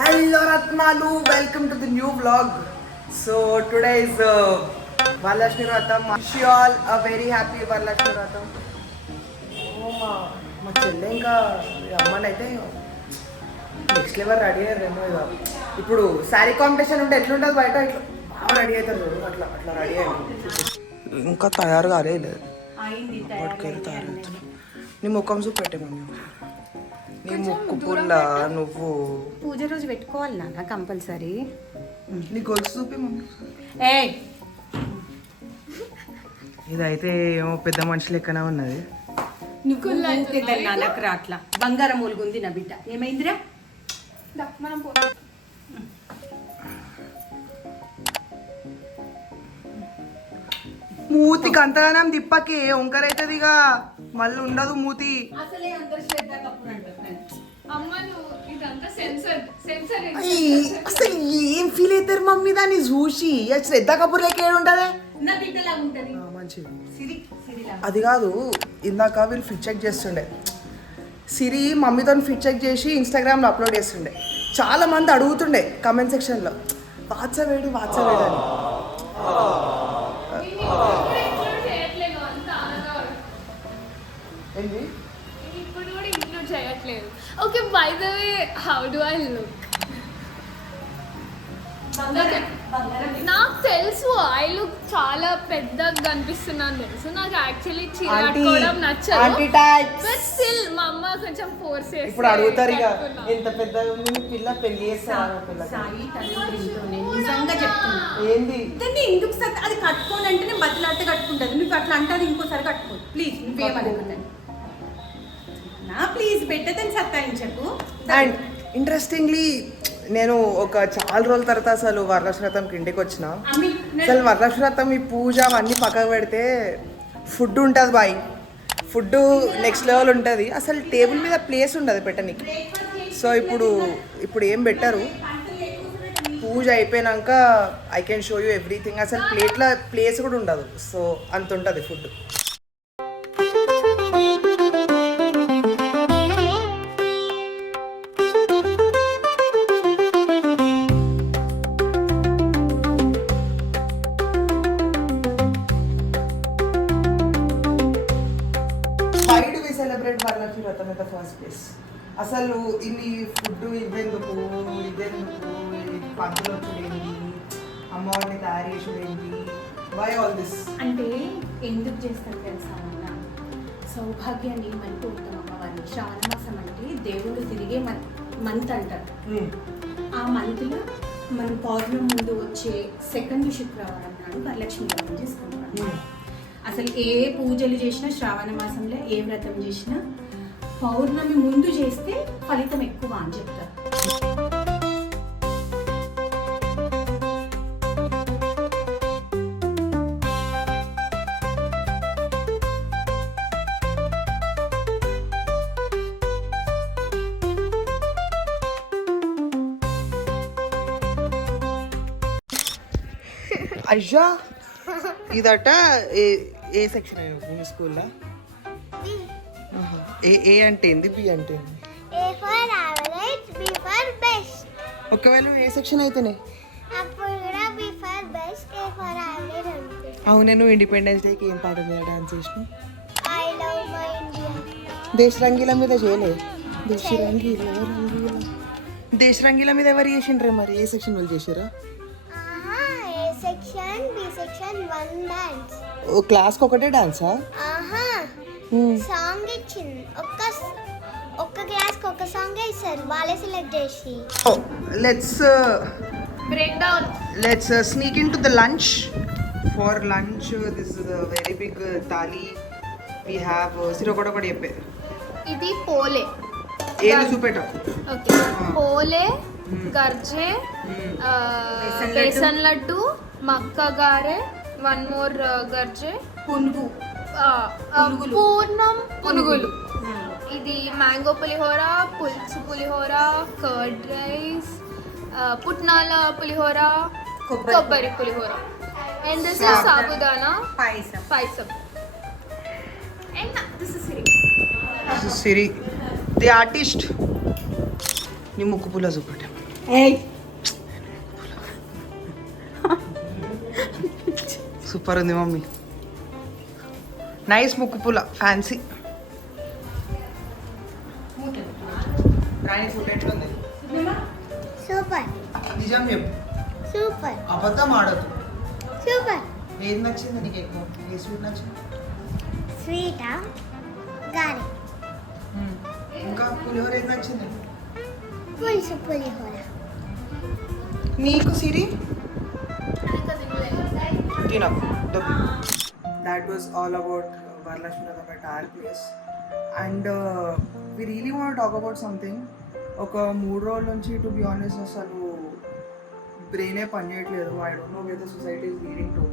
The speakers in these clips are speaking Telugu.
Hello Ratnalu, welcome to the new vlog. So today is Varalakshmi Vratam. Wish you all a very happy Varalakshmi Vratam. మా చెల్లె ఇంకా అమ్మనైతే నెక్స్ట్ లెవెల్ రెడీ అయ్యారేమో. ఇక ఇప్పుడు శారీ కాంపిటీషన్ ఉంటే ఎట్లుంటుంది బయట, ఇట్లా బాగా రెడీ అవుతారు చూడు, అట్లా అట్లా రెడీ అయ్యారు. ఇంకా తయారు కాలేదు, పట్టుకెళ్ళి తయారవుతున్నా. నీ ముఖం చూపు పెట్టే మమ్మీ, నీ ముక్కు పుల్ల నువ్వు పూజ రోజు పెట్టుకోవాలి నాన్న కంపల్సరీ. నీ గొలుసు చూపి మమ్మీ. ఏ ఇదైతే ఏమో పెద్ద మనిషి లెక్కనే ఉన్నది. నాన్నకు రాట్లా బంగారం ఒలుగుంది నా బిడ్డ. ఏమైందిరా? మనం మూతికి అంతగానం తిప్పకి వంకరైతుంది, ఇక మళ్ళీ ఉండదు మూతి. అసలే అందరు శ్రద్ధ కప్పుడు అంటారు. అసలు ఏం ఫీల్ అవుతారు మమ్మీ దాన్ని చూసి? శ్రద్ధ కపూర్ లెక్క ఏడుంటదే నా బిడ్డలా ఉంటది. మంచిది. సిరి అది కాదు, ఇందాక వీళ్ళు ఫిట్ చెక్ చేస్తుండే, సిరి మమ్మీతో ఫిట్ చెక్ చేసి ఇన్స్టాగ్రామ్లో అప్లోడ్ చేస్తుండే. చాలా మంది అడుగుతుండే కమెంట్ సెక్షన్లో, వాట్సావేడు వాట్సావేడు అని. ఏంటి ఇప్పుడు కూడా ఇంక్లూడ్ చేయట్లేదు. Okay, by the way, how do I look? నాకు తెలుసు ఐ లుక్ చాలా పెద్దగా కనిపిస్తున్నాను తెలుసు. నాకు యాక్చువల్లీ చీర కట్టుకోవడం నచ్చదు, బట్ స్టిల్ మా అమ్మ కొంచెం ఫోర్స్ చేసి ఇప్పుడు అడుగుతారు ఇక, ఎంత పెద్దగా ఉంది మీ పిల్ల, పెళ్లి చేస్తారా పిల్ల? నిజంగా చెప్తున్నా. ఏంది దాన్ని ఎందుకు సార్ అది కట్టుకోని అంటే నేను బతిలాడితే కట్టుకుంటుంది. నువ్వు అట్లా అంటారు ఇంకోసారి కట్టుకో ప్లీజ్. నువ్వేమనుకుంటాను నా ప్లీజ్ పెట్టదని సత్తాయించకు. అండ్ ఇంట్రెస్టింగ్లీ నేను ఒక చాలా రోజుల తర్వాత అసలు వరలక్ష్మి వ్రతంకి ఇంటికి వచ్చిన. అసలు వరలక్ష్మి వ్రతం ఈ పూజ అవన్నీ పక్కకు పెడితే ఫుడ్ ఉంటుంది బాయ్, ఫుడ్ నెక్స్ట్ లెవెల్ ఉంటుంది. అసలు టేబుల్ మీద ప్లేస్ ఉండదు పెట్టనీకి. సో ఇప్పుడు ఏం పెట్టరు, పూజ అయిపోయినాక I can show you everything. అసలు ప్లేట్లో ప్లేస్ కూడా ఉండదు, సో అంత ఉంటుంది ఫుడ్. సెలబ్రేట్ వరలక్ష్మి వ్రతం ఇన్ ద ఫస్ట్ ప్లేస్. అసలు ఇవి ఫుడ్ ఇవ్వేందుకు, ఇదేందుకు, పంతులు వచ్చేది, అమ్మవారిని తయారు చేసేది ఏంటి, వై ఆల్ దిస్ అంటే ఎందుకు చేస్తారు తెలుసా అన్న? సౌభాగ్యాన్ని మనకు ఉంటాం అమ్మవారిని. శ్రావణ మాసం అంటే దేవుడు తిరిగే మంత్ అంటారు. ఆ మంత్లో మన పౌర్ణమి ముందు వచ్చే సెకండ్ శుక్రవారం నాడు వరలక్ష్మి వ్రతం చేసుకుంటాం. అసలు ఏ పూజలు చేసినా శ్రావణ మాసంలో ఏ వ్రతం చేసినా పౌర్ణమి ముందు చేస్తే ఫలితం ఎక్కువ అని చెప్తారు. అయ్యా ఇదట ఏ సెక్షన్ మీ స్కూల్లో? ఏ అంటే ఏంది, బి అంటే ఏంది? ఒకవేళ ఏ సెక్షన్ అయితేనే అవునే. నువ్వు ఇండిపెండెన్స్ డేకి ఏం పాట మీద డాన్స్ చేసినావు? దేశ రంగీల మీద చేయలే? దేశ రంగీల మీద ఎవరు చేసిండ్రే? మరి ఏ సెక్షన్ వాళ్ళు చేసారా? ఓ క్లాస్కి ఒకటే డాన్సా? సాంగ్ ఇచ్చింది, ఒక్క క్లాస్కి ఒక సాంగ్ ఇస్తారు, వాళ్ళే సెలెక్ట్ చేసి. Let's sneak into the lunch. For lunch this is a very big thali we have. సిరొకటి ఒకటి చెప్పే. ఇది పోలే, ఏది చూపెట్ట. ఓకే, పోలే, గర్జే, బేసన్ లడ్డు, మక్క గారె, వన్ మోర్ గర్జే, పునుగు, పూర్ణం పునుగులు. ఇది మ్యాంగో పులిహోర, పులుసు పులిహోర, కర్డ్ రైస్, పుట్నాల పులిహోర, కొబ్బరి pulihora. And this is sabudana payasam. And this is Siri. This is Siri, the artist. నీ ముక్కు పుల్ల చూపట. సూపర్ ఉంది మమ్మీ. నైస్ ముక్కు పుల్ల ఫ్యాన్సీ. రాణి ఫుడ్ ఎట్లుంది? సూపర్ నిజం చెప్పు, సూపర్ అబద్ధం ఆడదు. సూపర్. ఏది నచ్చింది నీకు ఎక్కువ? ఏ స్వీట్ నచ్చింది? స్వీటా గారె ఇంకా పులిహోర ఏది నచ్చింది? పులుసు పులిహోర. నీకు సిరి? That was all about Varalakshmi Vratam at our place, and we really want to talk about something. ఒక 3 రోజుల నుంచి టు బి ఆనెస్ట్ అసలు బ్రెయినే పనిచేయట్లేదు. I don't know where the society is leading to.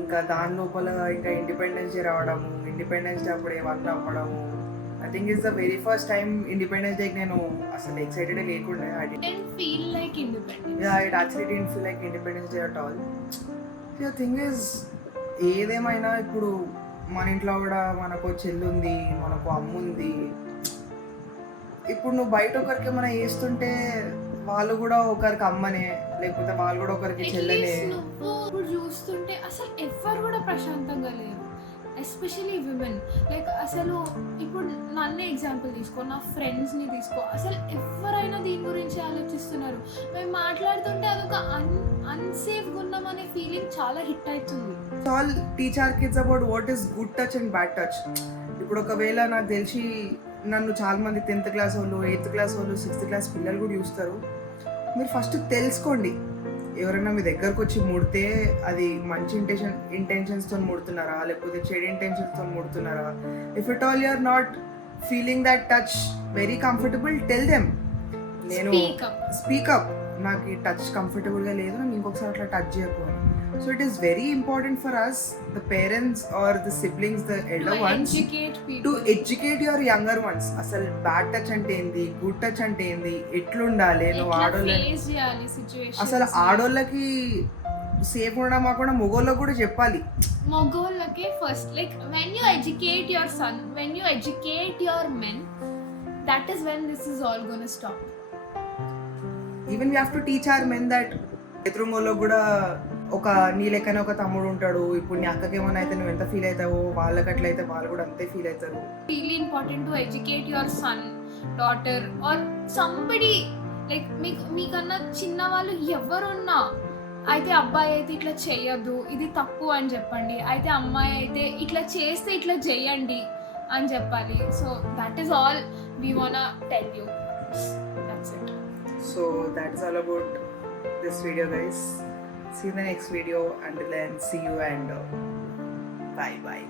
ఇంకా దాని లోపల ఇంకా ఇండిపెండెన్స్ డే రావడము, ఇండిపెండెన్స్ డే అప్పుడు ఏమన్నా అవ్వడము. I think it's the very first time independence డేకి నేను అసలు ఎక్సైటెడ్ లేకుండే. I didn't feel like independence. Yeah, it actually didn't feel like Independence Day at all. The thing is, ఏదేమైనా ఇప్పుడు మన ఇంట్లో కూడా మనకు చెల్లి ఉంది, మనకు అమ్మ ఉంది. ఇప్పుడు నువ్వు బయట ఒకరికి ఏమైనా వేస్తుంటే వాళ్ళు కూడా ఒకరికి అమ్మనే, లేకపోతే వాళ్ళు కూడా ఒకరికి చెల్లెనే. నువ్వు ఇప్పుడు చూస్తుంటే అసలు ఎవ్వరు కూడా ప్రశాంతంగా లేరు, ఎస్పెషలీ విమెన్. లైక్ అసలు ఇప్పుడు నన్నే ఎగ్జాంపుల్ తీసుకో, నా ఫ్రెండ్స్ని తీసుకో, అసలు ఎవరైనా దీని గురించి ఆలోచిస్తున్నారు. మేము మాట్లాడుతుంటే అదొక అన్సేఫ్గా ఉన్నామనే ఫీలింగ్ చాలా హిట్ అవుతుంది. All teach our kids about what is good touch and bad touch. ఇప్పుడు ఒకవేళ నాకు తెలిసి నన్ను చాలా మంది 10th క్లాస్ వాళ్ళు, 8th క్లాస్ వాళ్ళు, 6th క్లాస్ పిల్లలు కూడా చూస్తారు. మీరు ఫస్ట్ తెలుసుకోండి, ఎవరైనా మీ దగ్గరకు వచ్చి ముడితే అది మంచి ఇంటెన్షన్స్తో ముడుతున్నారా, లేకపోతే చెడు ఇంటెన్షన్స్తో ముడుతున్నారా. If it all you're not feeling that touch very comfortable, tell them. నేను స్పీకప్, నాకు ఈ టచ్ కంఫర్టబుల్గా లేదు, నన్ను ఇంకొకసారి అట్లా టచ్ చేయకపోవాలి. So it is very important for us, the parents or the siblings, the elder ones, to educate your younger ones. అసలు బ్యాడ్ టచ్ అంటే ఏంది, గుడ్ టచ్ అంటే ఏంది, ఎట్లుండాలి, నువ్వు ఆడోళ్ళని అసలు ఆడోళ్ళకి సేఫ్ ఉండడం కాకుండా మగోళ్ళకి కూడా చెప్పాలి. మగోళ్ళకి first, like when you educate your son, when you educate your men, that is when this is all gonna stop. Even we have to teach our men that ఎదురుంగోళ్ళకి కూడా ఒక నీ లెక్కనే ఒక తమ్ముడు ఉంటాడు. ఇప్పుడు నీ అక్కకి ఏమైనా అయితే నువ్వు ఎంత ఫీల్ అవుతావో, వాళ్ళకి అట్లయితే వాళ్ళు కూడా అంతే ఫీల్ అవుతారు. Really important to educate your sun, daughter or somebody. Like మీకన్నా చిన్న వాళ్ళు ఎవరున్నా, అయితే అబ్బాయి అయితే ఇట్లా చేయొద్దు, ఇది తప్పు అని చెప్పండి. అయితే అమ్మాయి అయితే ఇట్లా చేస్తే ఇట్లా చేయండి అని చెప్పాలి. So that is all we want tell you. That's it. So that is all about this video, guys. See you in the next video. Until then, see you and bye bye.